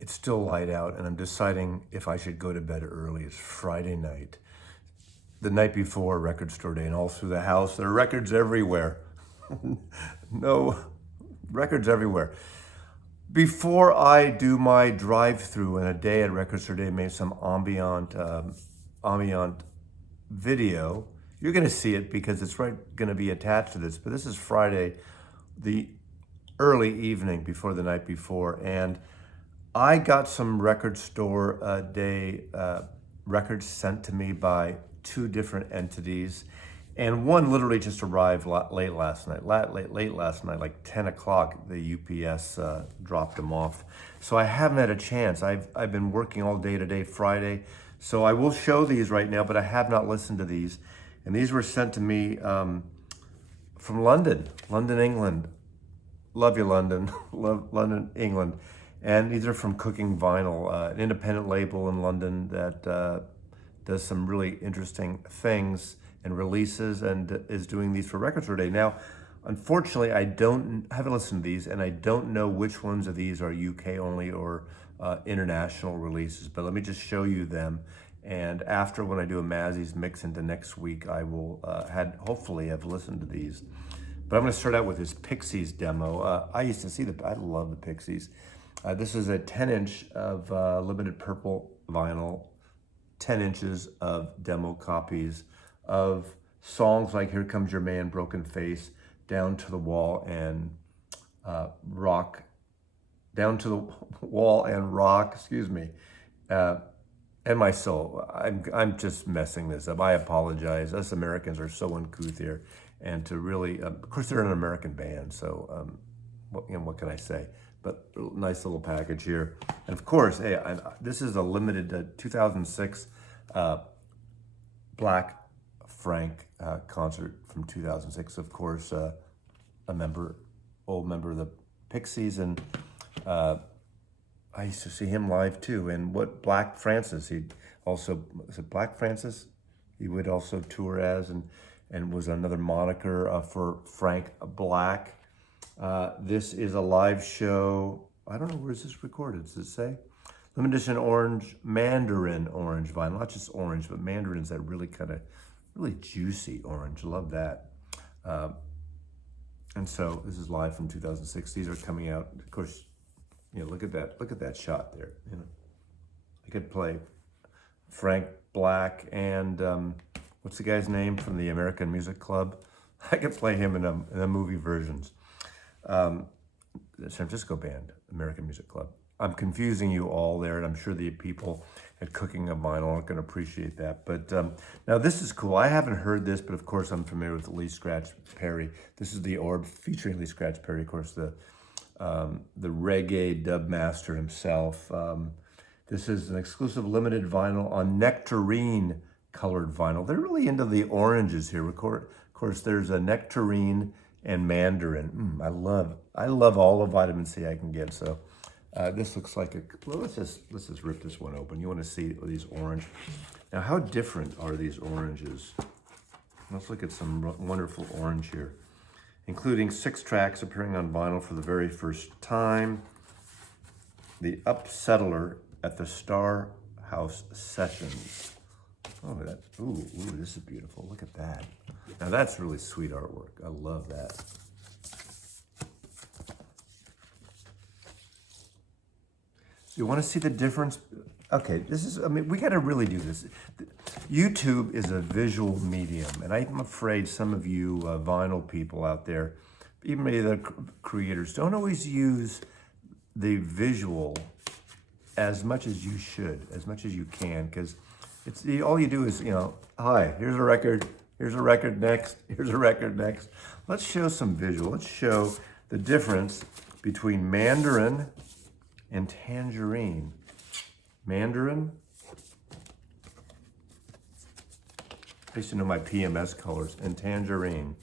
It's still light out, and I'm deciding if I should go to bed early. It's Friday night, the night before record store day, and all through the house, there are records everywhere. No, records everywhere. Before I do my drive-through and a day at record store day, made some ambient video. You're going to see it because it's going to be attached to this. But this is Friday, the early evening before the night before, and I got some record store day records sent to me by two different entities, and one literally just arrived late last night, like 10 o'clock. The UPS dropped them off, so I haven't had a chance. I've been working all day today, Friday, so I will show these right now, but I have not listened to these, and these were sent to me from London, England. Love you, London. Love London, England. And these are from Cooking Vinyl, an independent label in London that does some really interesting things and releases, and is doing these for Record Store Day. Now, unfortunately, I haven't listened to these, and I don't know which ones of these are UK only or international releases, but let me just show you them. And after, when I do a Mazzi's mix into next week, I will hopefully have listened to these. But I'm going to start out with this Pixies demo. I used to see I love the Pixies. This is a 10-inch of limited purple vinyl, 10 inches of demo copies of songs like Here Comes Your Man, Broken Face, Down to the Wall, and Rock, Down to the Wall and Rock, and My Soul. I'm just messing this up. I apologize. Us Americans are so uncouth here. And to really, of course, they're an American band, so what can I say? But nice little package here. And of course, hey, this is a limited 2006 Black Frank concert from 2006. Of course, old member of the Pixies, and I used to see him live too. And what Black Francis, is it Black Francis? He would also tour as, and was another moniker for Frank Black. This is a live show. I don't know, where is this recorded? Does it say? Limited edition orange, mandarin orange vinyl. Not just orange, but mandarin's that really really juicy orange. Love that. And so this is live from 2006. These are coming out. Of course, look at that. Look at that shot there. I could play Frank Black and what's the guy's name from the American Music Club? I could play him in a movie versions. San Francisco band, American Music Club. I'm confusing you all there, and I'm sure the people at Cooking a Vinyl aren't going to appreciate that. But now this is cool. I haven't heard this, but of course I'm familiar with Lee Scratch Perry. This is the Orb featuring Lee Scratch Perry, of course, the reggae dub master himself. This is an exclusive limited vinyl on nectarine colored vinyl. They're really into the oranges here. Of course, there's a nectarine and mandarin. I love all the vitamin C I can get. So this looks like let's just rip this one open. You want to see these orange. Now, how different are these oranges? Let's look at some wonderful orange here, including 6 tracks appearing on vinyl for the very first time. The Upsettler at the Star House Sessions. Oh, ooh, this is beautiful. Look at that. Now that's really sweet artwork. I love that. So you want to see the difference? Okay, we got to really do this. YouTube is a visual medium, and I'm afraid some of you vinyl people out there, even maybe the creators, don't always use the visual as much as you should, as much as you can, because all you do is, hi, here's a record next, here's a record next. Let's show some visual. Let's show the difference between mandarin and tangerine. Mandarin, I used to know my PMS colors, and tangerine.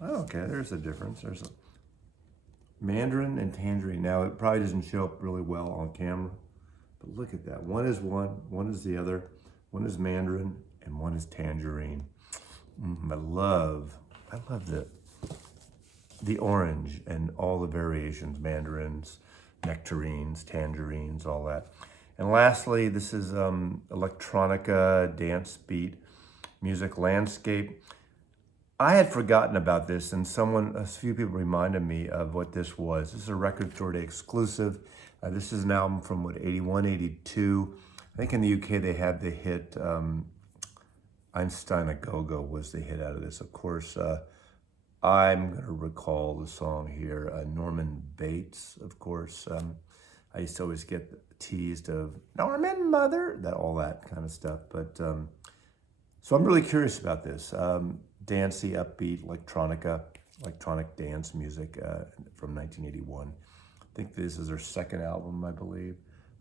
Oh, okay, there's a difference. There's a mandarin and tangerine. Now, it probably doesn't show up really well on camera, but look at that. One is one is the other. One is mandarin, and one is tangerine. I love the orange and all the variations, mandarins, nectarines, tangerines, all that. And lastly, this is electronica, dance beat, music landscape. I had forgotten about this, and a few people reminded me of what this was. This is a Record Store Day exclusive. This is an album from, 81, 82. I think in the UK they had the hit, Einstein a Go-Go was the hit out of this. Of course, I'm going to recall the song here, Norman Bates, of course. I used to always get teased of Norman Mother, all that kind of stuff. But so I'm really curious about this. Dancey, upbeat, electronic dance music from 1981. I think this is their second album, I believe.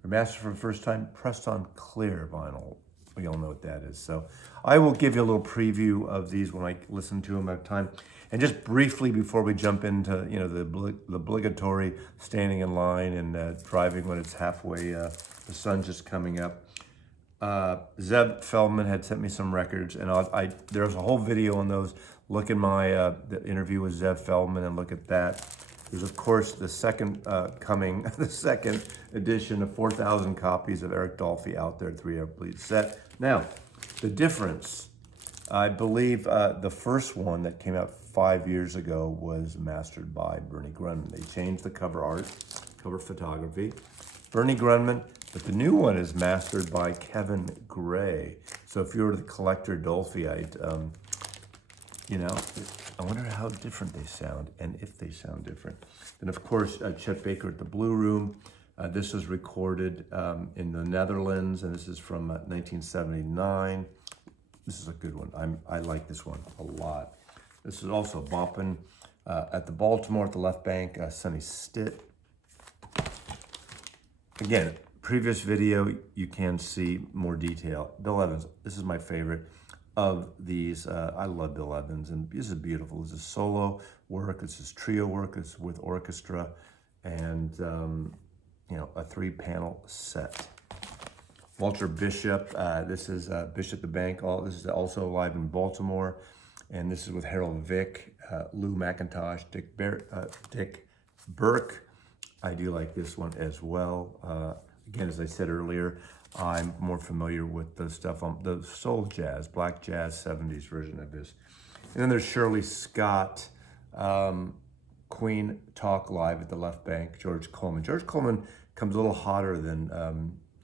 Remastered for the first time, pressed on clear vinyl. We all know what that is. So I will give you a little preview of these when I listen to them at a time. And just briefly before we jump into the obligatory standing in line and driving when it's halfway, the sun's just coming up. Zev Feldman had sent me some records, and there's a whole video on those. Look at my the interview with Zev Feldman and look at that. There's of course the second the second edition of 4,000 copies of Eric Dolphy out there, 3-hour bleed set. Now, the difference, I believe the first one that came out 5 years ago was mastered by Bernie Grundman. They changed the cover art, cover photography. Bernie Grundman, but the new one is mastered by Kevin Gray. So if you're the collector Dolphyite, I wonder how different they sound and if they sound different. Then of course, Chet Baker at the Blue Room. This was recorded in the Netherlands, and this is from 1979. This is a good one. I like this one a lot. This is also bopping at the Baltimore at the left bank, Sonny Stitt. Again, previous video, you can see more detail. Bill Evans, this is my favorite of these. I love Bill Evans, and this is beautiful. This is solo work, this is trio work, it's with orchestra, and a 3-panel set. Walter Bishop, this is Bishop the Bank. This is also live in Baltimore, and this is with Harold Vick, Lou McIntosh, Dick Burke. I do like this one as well. Again, as I said earlier, I'm more familiar with the stuff on the soul jazz, black jazz 70s version of this. And then there's Shirley Scott, Queen Talk Live at the left bank, George Coleman. George Coleman comes a little hotter than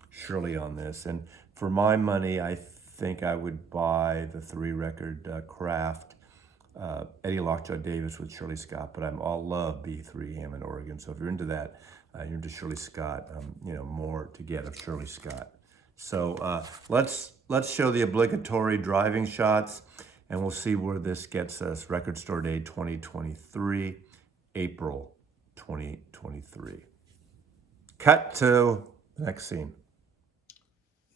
Shirley on this. And for my money, I think I would buy the 3-record Craft, Eddie Lockjaw Davis with Shirley Scott, but I'll love B3 Hammond, Oregon. So if you're into that, you're into Shirley Scott, more to get of Shirley Scott. So let's show the obligatory driving shots, and we'll see where this gets us. Record Store Day 2023, April 2023. Cut to the next scene.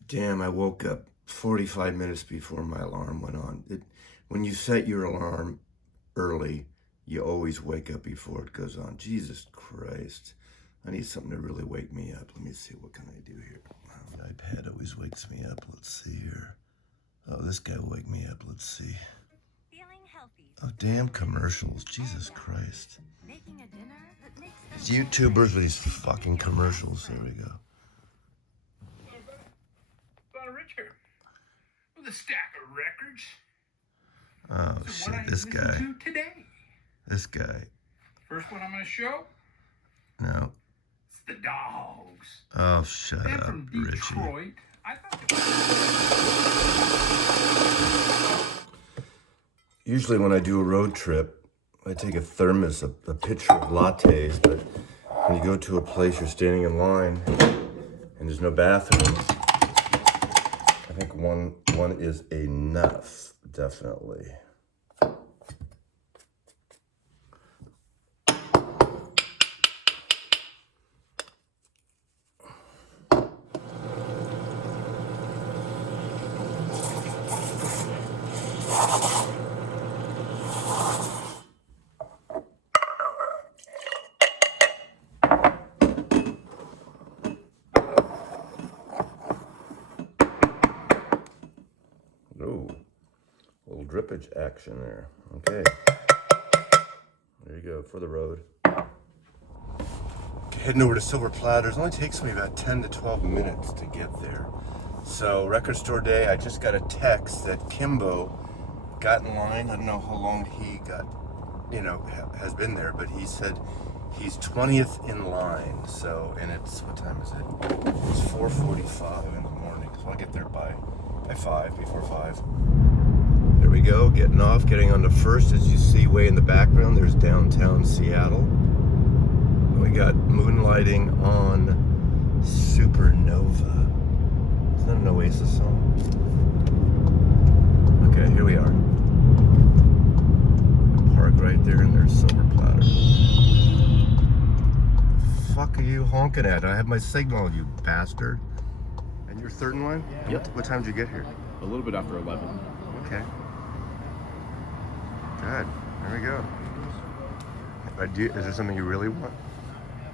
Damn, I woke up 45 minutes before my alarm went on. When you set your alarm early, you always wake up before it goes on. Jesus Christ. I need something to really wake me up. Let me see, what can I do here? Oh, the iPad always wakes me up. Let's see here. Oh, this guy will wake me up. Let's see. Feeling healthy. Oh, damn commercials. Jesus Christ. Making a dinner that makes These YouTubers with these fucking commercials. There we go. Richard, with a stack of records. Oh, So shit, this guy. Today. This guy. First one I'm going to show, No. it's the Dogs. Oh, shut They're up, from Richie. Detroit. I thought Usually when I do a road trip, I take a thermos, a pitcher of lattes, but when you go to a place, you're standing in line, and there's no bathrooms, I think one is enough, definitely. Ooh, a little drippage action there. Okay. There you go, for the road. Okay, Heading over to Silver Platters. It only takes me about 10 to 12 minutes to get there. So, record store day, I just got a text that Kimbo got in line. I don't know how long he got, has been there, but he said he's 20th in line. So, and it's, what time is it? It's 4:45 in the morning. So I'll get there by 5, before 5. There we go, getting off, getting on the first. As you see way in the background, there's downtown Seattle. We got moonlighting on Supernova. Is that an Oasis song? Okay, here we are. Park right there, and there's Silver Platter. The fuck are you honking at? I have my signal, you bastard. And you're third in line? Yep. What time did you get here? A little bit after 11. Okay. Good. There we go. Is there something you really want?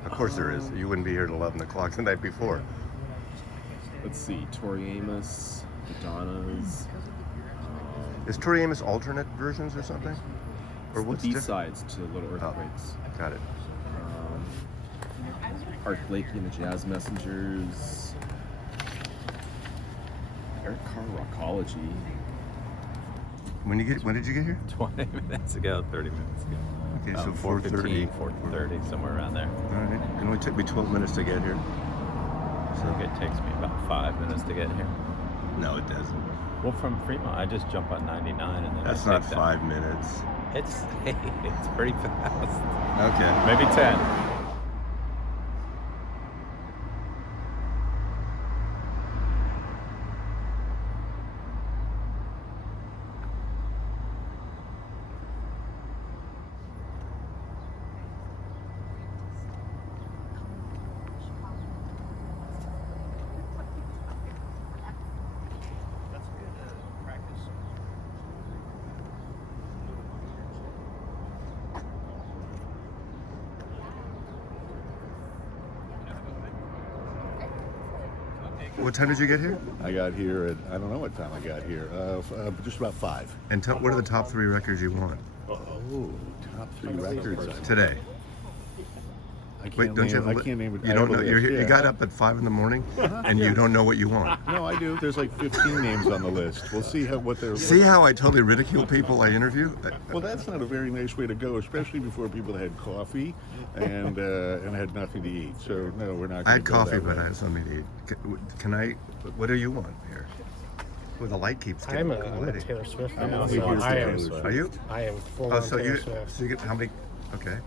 Of course there is. You wouldn't be here at 11 o'clock the night before. Let's see, Tori Amos, Madonna's. Is Tori Amos alternate versions or something? Or what's the different? B-sides to Little Earthquakes. Got it. Art Blakey and the Jazz Messengers. Eric Carr Rockology. When did you get here? 20 minutes ago, 30 minutes ago. Okay, so 4:15, 4:30. 4:30, somewhere around there. All right. It only took me 12 minutes to get here. I think it takes me about 5 minutes to get here. No, it doesn't. Well, from Fremont, I just jump on 99 and then That's I not take that. 5 minutes. It's pretty fast. Okay. Maybe 10. What time did you get here? I got here at, I don't know what time I got here, just about 5. And what are the top 3 records you want Oh, top 3 records. today? I can't Wait, don't you name, have I can't name it. You I don't have know. a You're list, here, yeah. You got up at 5 in the morning, and you don't know what you want. No, I do. There's like 15 names on the list. We'll see what they're... See how I totally ridicule people I interview? Well, that's not a very nice way to go, especially before people had coffee and had nothing to eat. So, no, we're not going to I had go coffee, that but way. I had something to eat. Can I? What do you want here? Well, the light keeps getting I'm a quality. Taylor Swift I'm fan, only so here for I Taylor am. Swift. Are you? I am full Oh, on so Taylor you Swift. get how many? Okay.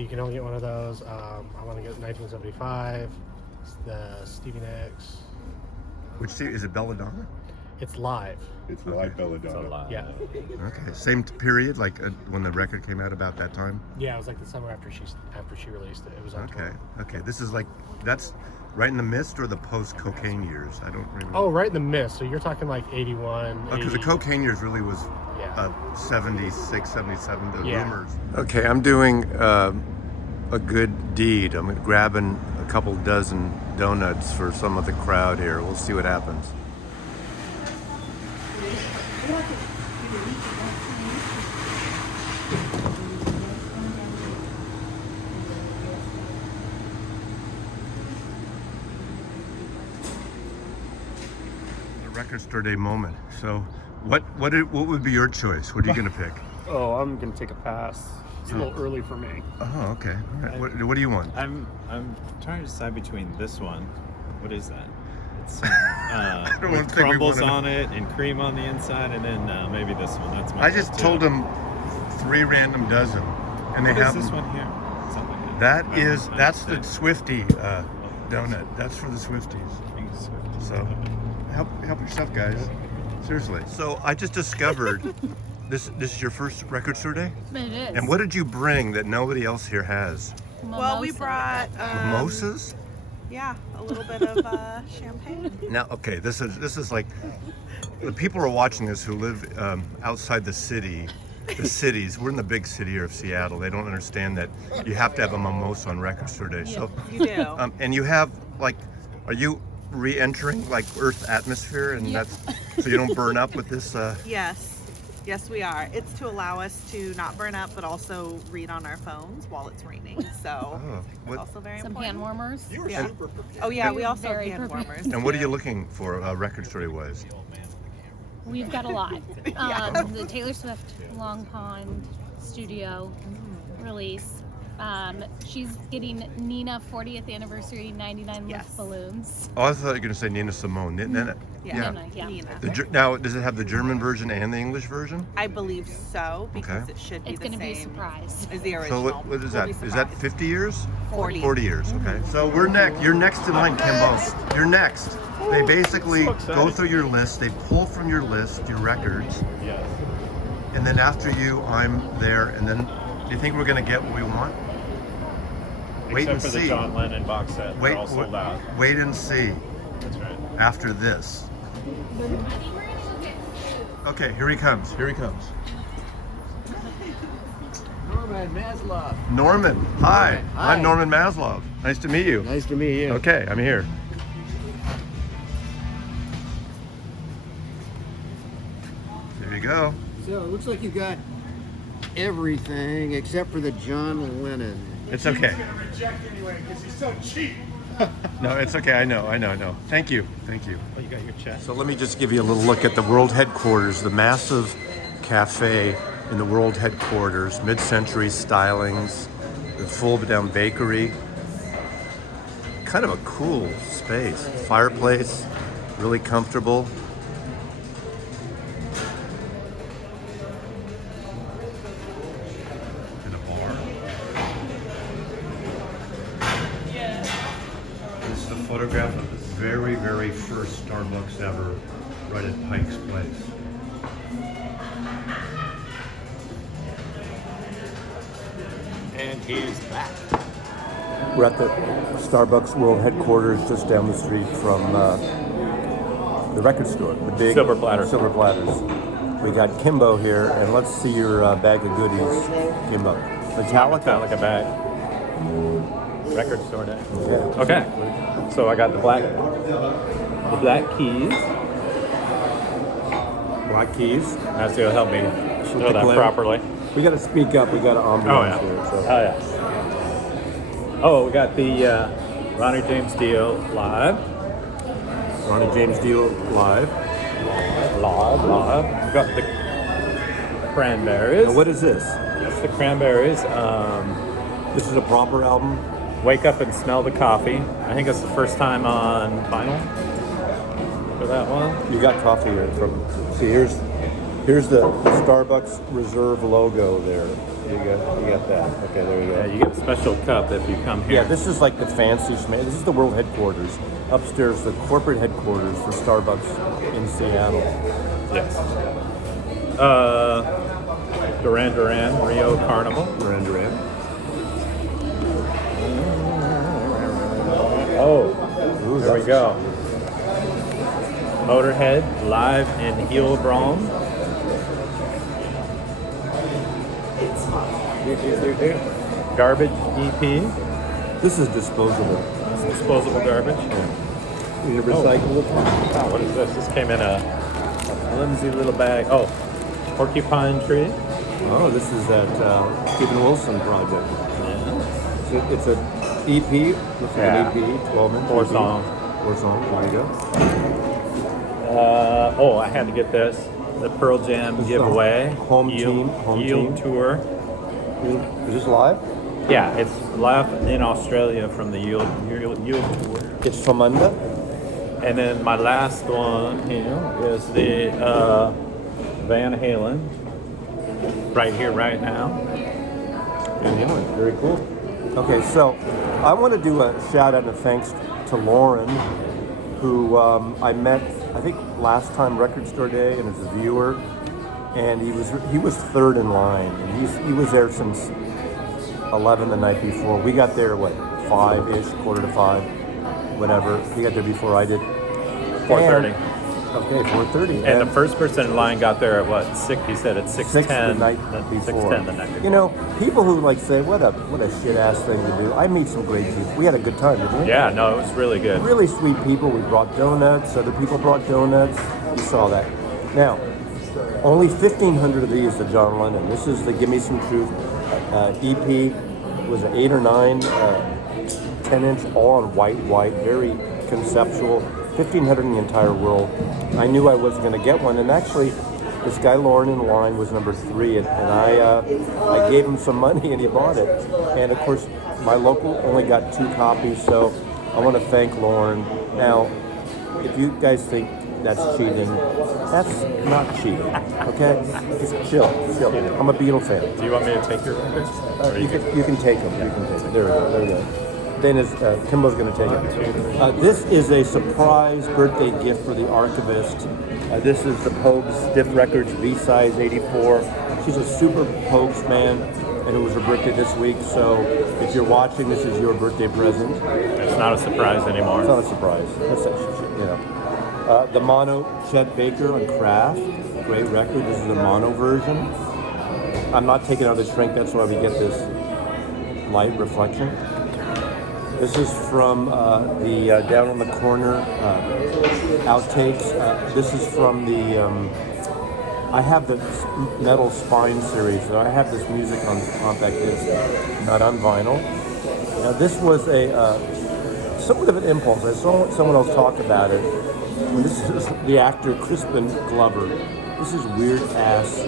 You can only get one of those. I want to get 1975, the Stevie Nicks. Which is it? Belladonna? It's live. It's live It's a Belladonna. lot. Yeah, Okay. Same period, like when the record came out about that time. yeah. It was like the summer after she released it. It was on Okay. tour. Okay. This is like that's right in the midst or the post-cocaine years. I don't remember. Oh, right in the mist. So you're talking like 81. Because the 80. cocaine years really was Yeah. 76, 77, the Yeah. rumors. Okay, I'm doing a good deed. I'm grabbing a couple dozen donuts for some of the crowd here. We'll see what happens. The record store day moment. So, what would be your choice? What are you gonna pick? Oh, I'm gonna take a pass. It's a little early for me. Oh, okay. All right. What do you want? I'm trying to decide between this one. What is that? It's don't with think we crumbles wanna know. on it and cream on the inside, and then maybe this one. That's my I just go-to. told them 3 random dozen, and they What have is this one here? Something That's the Swiftie donut. That's for the Swifties. So help yourself, guys. Seriously. So I just discovered this is your first record store day. It is. And what did you bring that nobody else here has? Well, we brought Mimosas? yeah, a little bit of champagne. Now, okay, this is like the people who are watching this who live outside the city. The cities, we're in the big city here of Seattle. They don't understand that you have to have a mimosa on record store day. So, You do. and you have like, are you re-entering like Earth's atmosphere, and that's so you don't burn up with this? Yes. Yes, we are. It's to allow us to not burn up, but also read on our phones while it's raining. So it's what- also very Some important. hand warmers. Yeah. Oh yeah, we also have Very hand prepared. warmers. And what are you looking for record story wise? We've got a lot. Yeah. The Taylor Swift Long Pond Studio release. She's getting Nina 40th anniversary 99 Yes. lift balloons. Oh, I thought you were going to say Nina Simone. Nina, Yeah. Nina, yeah. Nina. Now, does it have the German version and the English version? I believe so because Okay. it should be It's the going to be a same surprise. as the So original. what is We'll that? be Is that surprised. 50 years? 40. 40 years, okay. So we're next. You're next in line, Kimbo. You're next. They basically go through your list. They pull from your list your records. Yes. And then after you, I'm there. And then, do you think we're going to get what we want? Wait Except and for see. the John Lennon box set. They're all sold out. Wait and see That's right. after this. Okay, here he comes. Here he comes. Norman Maslov. Norman, hi. Hi. I'm Norman Maslov. Nice to meet you. Nice to meet you. Okay, I'm here. There you go. So it looks like you got everything except for the John Lennon. It's okay. Reject anyway because he's so cheap. No, it's okay. I know. Thank you. Thank you. Oh, you got your chest. So let me just give you a little look at the world headquarters, the massive cafe in the world headquarters, mid-century stylings, the full-down bakery. Kind of a cool space. Fireplace, really comfortable. And a bar. This is a photograph of the very, very first Starbucks ever, right at Pike's Place. And he's back. We're at the Starbucks World Headquarters just down the street from the record store, the big Silver Platters. Silver Platters. We got Kimbo here, and let's see your bag of goodies, Kimbo. Metallica. bag. Record store day. Yeah. Okay. So I got the black keys. Black Keys. That's gonna help me With know the that glare. properly. We got to speak up. We got an ambiance Oh, yeah. here. So. Oh yeah. Oh, we got the Ronnie James Dio live. Ronnie James Dio live. Live. We got the Cranberries. Now, what is this? That's the Cranberries. This is a proper album. Wake Up and Smell the Coffee. I think it's the first time on vinyl for that one. You got coffee here from. See, here's the Starbucks Reserve logo there. You got that. Okay, there you go. Yeah, you get a special cup if you come here. Yeah, this is like the fancy schmancy. This is the world headquarters. Upstairs, the corporate headquarters for Starbucks in Seattle. Yes. Duran Duran, Rio Carnival. Duran Duran. Oh, Ooh, there we that's- go. Motorhead live in Heilbronn. Garbage EP, This is disposable. disposable garbage. You recycle it. Wow, what is this? This came in a flimsy little bag. Oh, Porcupine Tree. Oh, this is that Stephen Wilson project. Yeah. It's an EP. Looks like Yeah. an EP. 12-inch. 4 EP. songs. 4 songs. There you go. Oh, I had to get this. The Pearl Jam This is the giveaway. home Yield, team Yield tour. Is this live? Yeah, it's live in Australia from the Yield tour. It's from under. And then my last one here is the Van Halen. Right here, right now. Very cool. Okay, so I want to do a shout out and a thanks to Lauren, who I met, I think last time Record Store Day, and as a viewer, and he was third in line, and he was there since 11 the night before. We got there what 5-ish, 4:45, whatever. He got there before I did. 4:30. Okay, 4:30. And the first person in line got there at what? 6. He said at 6:10. the night before. 6:10 the night before. You know, people who like say, what a shit ass thing to do. I meet some great people. We had a good time, didn't we? Yeah, no, it was really good. Really sweet people. We brought donuts. Other people brought donuts. You saw that. Now, Only 1,500 of these to John Lennon. This is the Give Me Some Truth EP. Was it 8 or 9, 10-inch, all on white, very conceptual. 1,500 in the entire world. I knew I wasn't going to get one, and actually, this guy Lauren in line was number 3, and I gave him some money, and he bought it. And of course, my local only got 2 copies, so I want to thank Lauren. Now, if you guys think that's cheating, that's not cheating, okay? Just chill. I'm a Beatle fan. Do you want me to take your records? You can take them. You can take them. There we go. Then Kimbo's going to take it. This is a surprise birthday gift for the archivist. This is the Pogues Stiff Records B-Size 84. She's a super Pogues fan, and it was her birthday this week. So if you're watching, this is your birthday present. It's not a surprise anymore. It's not a surprise. The mono Chet Baker on Craft. Great record. This is the mono version. I'm not taking out the shrink. That's why we get this light reflection. This is from the Down on the Corner outtakes. This is from the, I have the Metal Spine series, so I have this music on compact disc, not on vinyl. Now this was a somewhat of an impulse. I saw someone else talk about it. This is the actor Crispin Glover. This is weird-ass,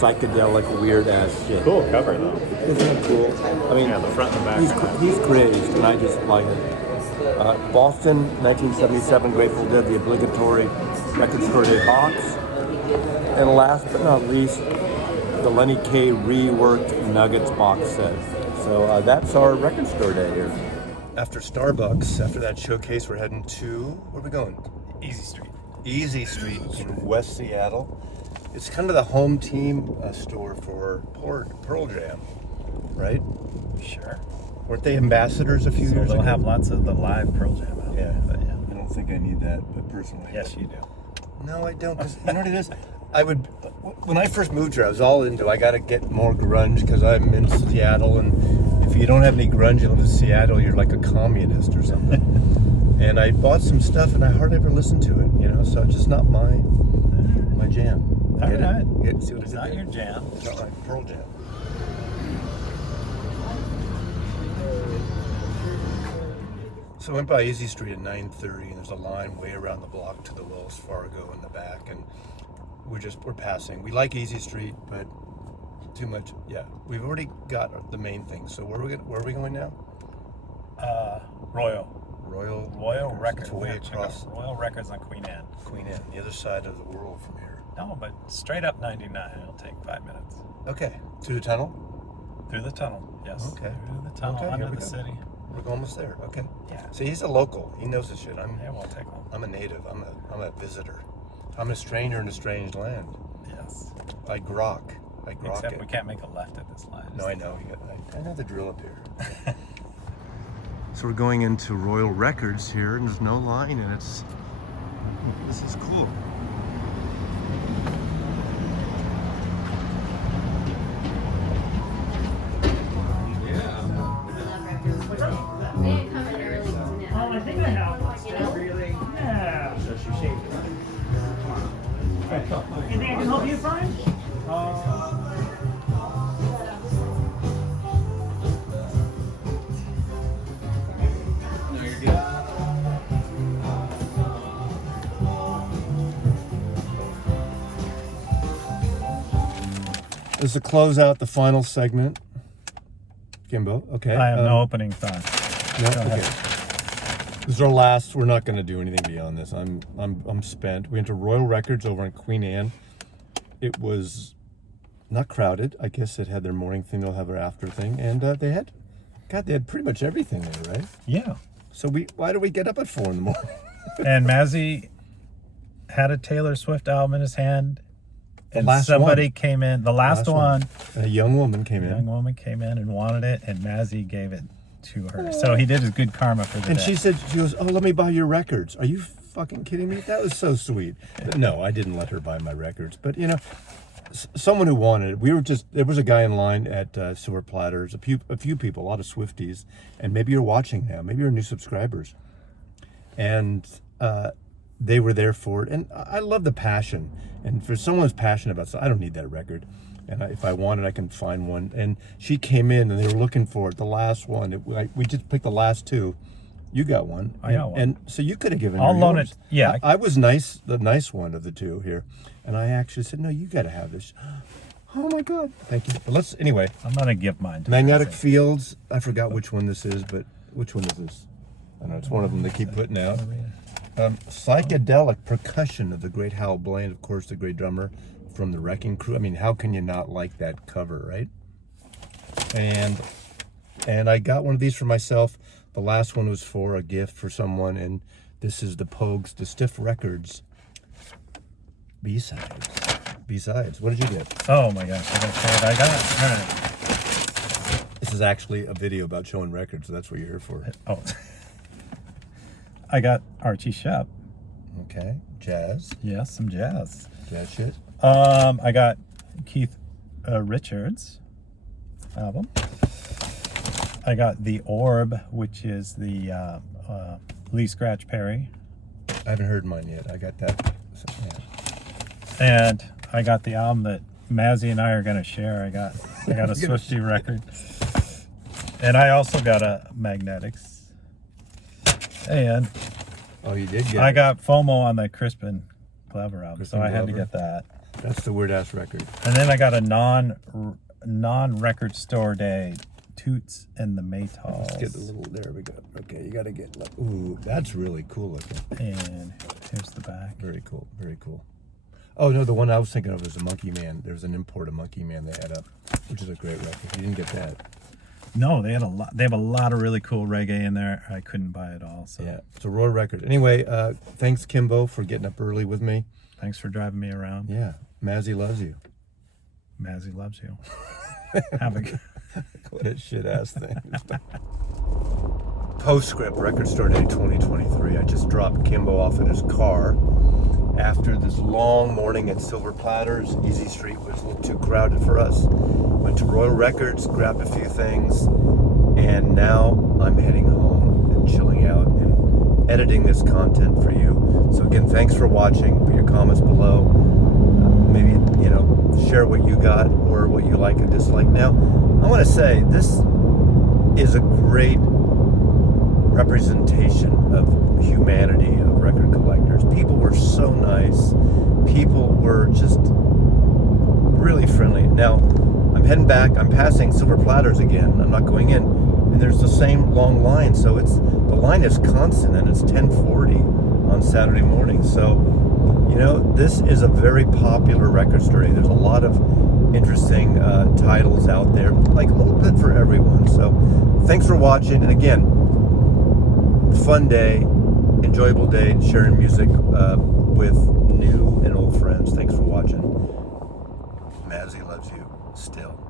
psychedelic, weird-ass shit. Cool cover, though. Isn't it cool? I mean, yeah, the front and the back. He's crazed, and I just like it. Boston, 1977, Grateful Dead, the obligatory Record Store Day box. And last but not least, the Lenny K reworked Nuggets box set. So that's our Record Store Day here. After Starbucks, after that showcase, we're heading to, where are we going? Easy Street in West Seattle. It's kind of the home team store for Pearl Jam, right? Sure. Weren't they ambassadors a few years ago? They'll have lots of the live Pearl Jam out. Yeah. But yeah. I don't think I need that, but personally. Yes, you do. No, I don't, because you know what it is? When I first moved here, I was all into, I got to get more grunge because I'm in Seattle, and if you don't have any grunge, you live in Seattle, you're like a communist or something. And I bought some stuff, and I hardly ever listened to it, so it's just not my jam. All right. See what It's not your jam. It's not like Pearl Jam. So I went by Easy Street at 9:30, and there's a line way around the block to the Wells Fargo in the back, and we're passing. We like Easy Street, but too much. Yeah, we've already got the main thing. So where are we going now? Royal Records. Way across. Royal Records on Queen Anne. The other side of the world from here. No, but straight up 99. It'll take 5 minutes. Okay, through the tunnel. Through the tunnel. Yes. Okay. Through the tunnel under the city. We're almost there. Okay. Yeah. See, he's a local. He knows the shit. Yeah, we'll take one. I'm a native. I'm a visitor. I'm a stranger in a strange land. Yes. I grok Except it. we can't make a left at this line. No, I know. I know the drill up here. So we're going into Royal Records here, and there's no line, and this is cool. Oh, I think I have. Really? Yeah. So she shaved it. Anything I can help you find? No, you're good. This is to close out the final segment. Kimbo, okay. I have no opening thought. No? Okay. This is our last. We're not going to do anything beyond this. I'm spent. We went to Royal Records over in Queen Anne. It was not crowded. I guess it had their morning thing. They'll have their after thing, and they had pretty much everything there, right? Yeah. So why do we get up at 4 in the morning? And Mazzy had a Taylor Swift album in his hand. And last somebody one. came in, the last one. A young woman came A in. young woman came in and wanted it, and Mazzy gave it to her. So he did his good karma for the And day. she goes, oh, let me buy your records. Are you fucking kidding me? That was so sweet. But no, I didn't let her buy my records. But, someone who wanted it, there was a guy in line at Silver Platters, a few people, a lot of Swifties, and maybe you're watching now. Maybe you're new subscribers. And they were there for it. And I love the passion. And for someone who's passionate about something, I don't need that record. And if I want it, I can find one. And she came in and they were looking for it, the last one. We just picked the last two. You got one. I got one. And so you could have given I'll her loan yours. it. Yeah. I was nice, the nice one of the two here. And I actually said, no, you got to have this. Oh my God. Thank you. But anyway. I'm going to give mine to Magnetic Nancy. Fields. I forgot which one this is, but which one is this? I don't know. It's one of them they keep putting out. Psychedelic Percussion of the great Hal Blaine, of course, the great drummer from the Wrecking Crew. I mean, how can you not like that cover, right? And I got one of these for myself. The last one was for a gift for someone, and this is the Pogues, the Stiff Records B-sides. B-sides. What did you get? Oh my gosh, I don't care what I got. All right. This is actually a video about showing records, so that's what you're here for. Oh. I got Archie Shepp. Okay. Jazz. Yes, some jazz. Jazz shit. I got Keith Richards album. I got The Orb, which is the Lee Scratch Perry. I haven't heard mine yet. I got that. So, yeah. And I got the album that Mazzy and I are going to share. I got a Swifty record. And I also got a Magnetics. And oh, you did get I got FOMO on the Crispin Glover album, so I had to get that. That's the weird ass record. And then I got a non-record store day, Toots and the Maytals. Let's get the little, there we go. Okay, you gotta get, ooh, that's really cool looking. And here's the back. Very cool, very cool. Oh no, the one I was thinking of was the Monkey Man. There was an import of Monkey Man they had up, which is a great record. You didn't get that. No, they had a lot. They have a lot of really cool reggae in there. I couldn't buy it all. So yeah, it's a Royal Record. Anyway, thanks Kimbo for getting up early with me. Thanks for driving me around. Yeah, Mazzy loves you. Mazzy loves you. Have a good. What a shit ass thing. Postscript, Record Store Day 2023. I just dropped Kimbo off in his car after this long morning at Silver Platters. Easy Street was a little too crowded for us. Went to Royal Records, grabbed a few things, and now I'm heading home and chilling out and editing this content for you. So again, thanks for watching. Put your comments below. Maybe, share what you got or what you like and dislike. Now, I want to say this is a great representation of humanity, of record collectors. People were so nice. People were just really friendly. Now, I'm heading back. I'm passing Silver Platters again. I'm not going in. And there's the same long line. So the line is constant, and it's 10:40 on Saturday morning. So, this is a very popular record store day. There's a lot of interesting titles out there, like a little bit for everyone. So thanks for watching. And again, fun day, enjoyable day, sharing music with new and old friends. Thanks for watching. Mazzy loves you still.